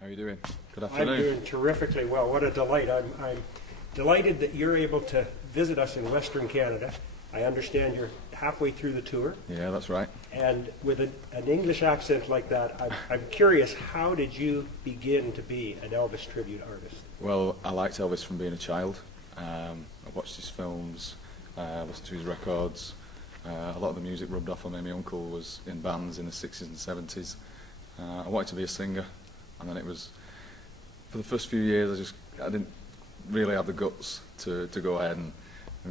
How are you doing? Good afternoon. I'm doing terrifically well. What a delight. I'm delighted that you're able to visit us in Western Canada. I understand you're halfway through the tour. Yeah, that's right. And with an English accent like that, I'm curious, how did you begin to be an Elvis tribute artist? Well, I liked Elvis from being a child. I watched his films, listened to his records. A lot of the music rubbed off on me. My uncle was in bands in the 60s and 70s. I wanted to be a singer, and then it was, for the first few years, I didn't really have the guts to go ahead and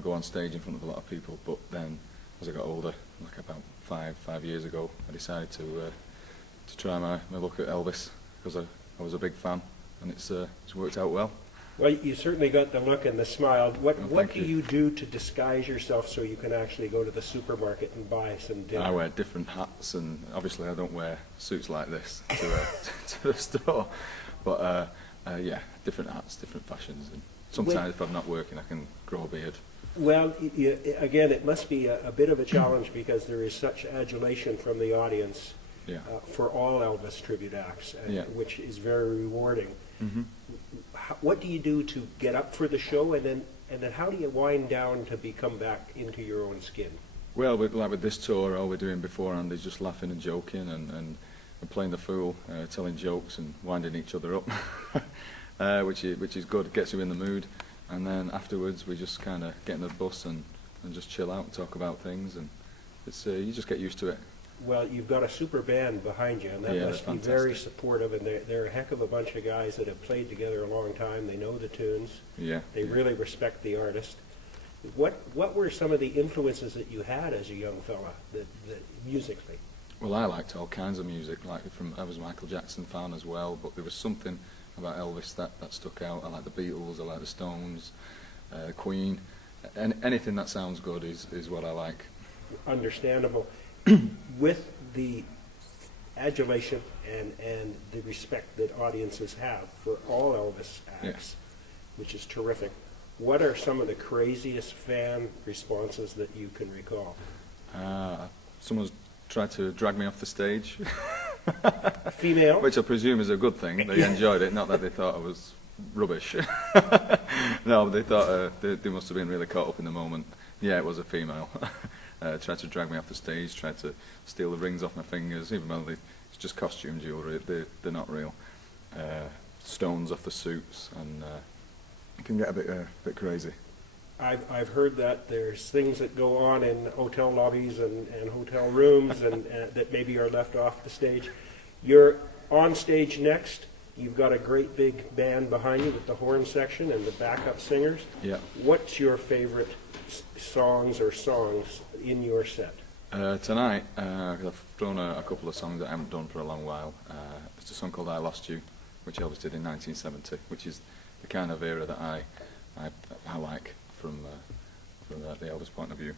go on stage in front of a lot of people. But then, as I got older, like about five years ago, I decided to try my luck at Elvis, because I was a big fan, and it's worked out well. Well, you certainly got the look and the smile. What do you. you do to disguise yourself so you can actually go to the supermarket and buy some dinner? I wear different hats, and obviously I don't wear suits like this to the store. But yeah, different hats, different fashions. And sometimes if I'm not working, I can grow a beard. Well, again, it must be a bit of a challenge because there is such adulation from the audience for all Elvis tribute acts, which is very rewarding. Mm-hmm. What do you do to get up for the show, and then how do you wind down to become back into your own skin? Well, with this tour, all we're doing beforehand is just laughing and joking and playing the fool, telling jokes and winding each other up, which is good. It gets you in the mood. And then afterwards, we just kind of get in the bus and just chill out and talk about things, and it's you just get used to it. Well, you've got a super band behind you, and that must be very supportive. And they're a heck of a bunch of guys that have played together a long time. They know the tunes. Yeah. They really respect the artist. What were some of the influences that you had as a young fella, that musically? Well, I liked all kinds of music. I was a Michael Jackson fan as well, but there was something about Elvis that stuck out. I like the Beatles. I like the Stones, Queen. Anything that sounds good is what I like. Understandable. With the adulation and the respect that audiences have for all Elvis acts, which is terrific, what are some of the craziest fan responses that you can recall? Someone's tried to drag me off the stage. Female? Which I presume is a good thing. They enjoyed it, not that they thought I was rubbish. No, they thought they must have been really caught up in the moment. Yeah, it was a female. Tried to drag me off the stage, tried to steal the rings off my fingers, even though it's just costume jewellery, they're not real. Stones off the suits, and it can get a bit crazy. I've heard that there's things that go on in hotel lobbies and hotel rooms and that maybe are left off the stage. You're on stage next. You've got a great big band behind you with the horn section and the backup singers. Yeah. What's your favorite songs in your set? Tonight, I've done a couple of songs that I haven't done for a long while. There's a song called I Lost You, which Elvis did in 1970, which is the kind of era that I like from the Elvis point of view.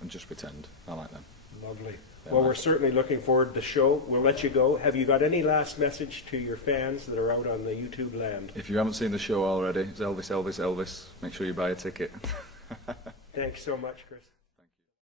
And Just Pretend, I like them. Lovely. Well, we're certainly looking forward to the show. We'll let you go. Have you got any last message to your fans that are out on the YouTube land? If you haven't seen the show already, it's Elvis Elvis Elvis. Make sure you buy a ticket. Thanks so much, Chris.